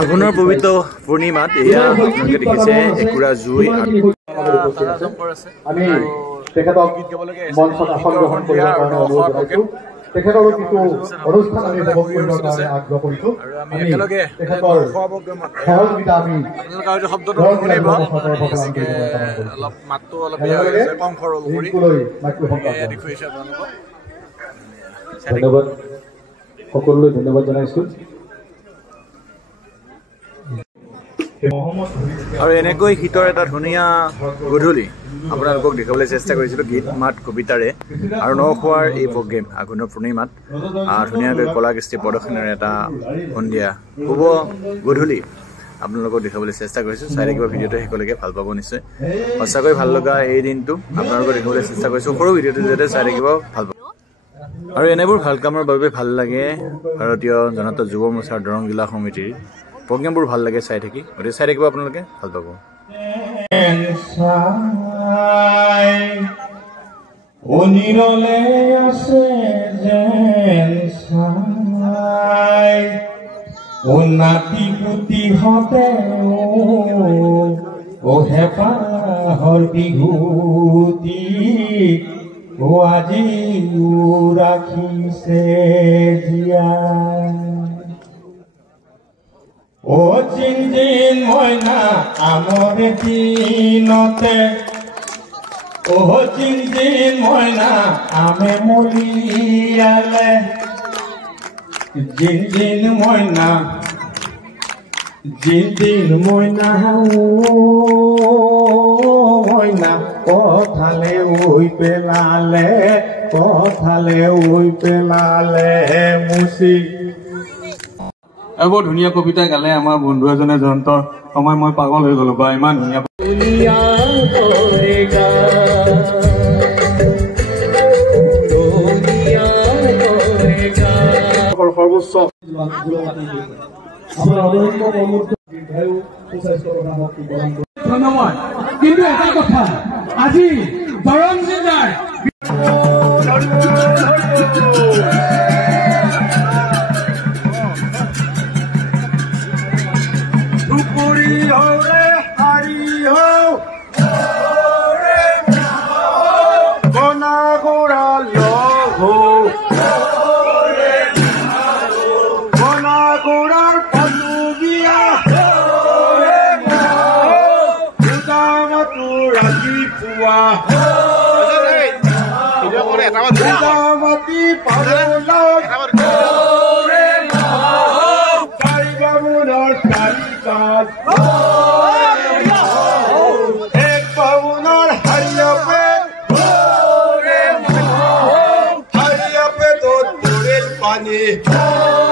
আঘোণৰ পবিত্ৰ পূৰ্ণিমাত এয়া আপোনালোকে দেখিছে একুৰা জুই আমি তেখেতক মঞ্চত আসন গ্ৰহণ কৰিবৰ কাৰণে অনুৰোধ জনাইছো তেখেতৰ কিছু অনুষ্ঠান আমি উপভোগ কৰিবৰ কাৰণে আগ্ৰহ কৰিছোঁ আমি তেখেতৰ সহযোগিতা আমি শব্দটো শুনিব অলপ মাতটো অলপ বেয়া হৈ গৈছে কম খৰল কৰি দেখুৱাইছে আপোনালোকক ধন্যবাদ সকলোলৈ ধন্যবাদ জনাইছোঁ আৰু এনেকৈ শীতৰ এটা ধুনীয়া গধূলি আপোনালোকক দেখাবলৈ চেষ্টা কৰিছিলোঁ গীত মাত কবিতাৰে আৰু নখোৱাৰ এই প্ৰগ্ৰেম আঘোণৰ পূৰ্ণিমাত ধুনীয়াকৈ কলা কৃষ্টি প্ৰদৰ্শনেৰে এটা সন্ধিয়া শুভ গধূলি আপোনালোকক দেখাবলৈ চেষ্টা কৰিছোঁ চাই থাকিব ভিডিঅ'টো শেষলৈকে ভাল পাব নিশ্চয় সঁচাকৈ ভাল লগা এই দিনটো আপোনালোকক দেখাবলৈ চেষ্টা কৰিছোঁ সৰু ভিডিঅ'টো যাতে চাই থাকিব ভাল পাব আৰু এনেবোৰ ভাল কামৰ বাবে ভাল লাগে ভাৰতীয় জনতা যুৱ মৰ্চাৰ দৰং জিলা সমিতিৰ প্ৰগ্ৰেমবোৰ ভাল লাগে চাই থাকি গতিকে চাই থাকিব আপোনালোকে ভাল পাব নাতি পুতি হতে ও হেপাহৰ বিহুতি ও আজি ৰাখিছে জীয়াই ও চিনজিন মইনা আমরে দিনতে ও চিনজিন মইনা আমে মলিয়ালে জিনজিন মইনা মইনা কথালে ওই পেলালে মুসি বৰ ধুনীয়া কবিতা গালে আমাৰ বন্ধু এজনে জয়ন্তৰ সময় মই পাগল হৈ গলো বা ইমান ধুনীয়া সৰ্বোচ্চ ধন্যবাদ কিন্তু এটা কথা আজি দৰং জিলাৰ Honey.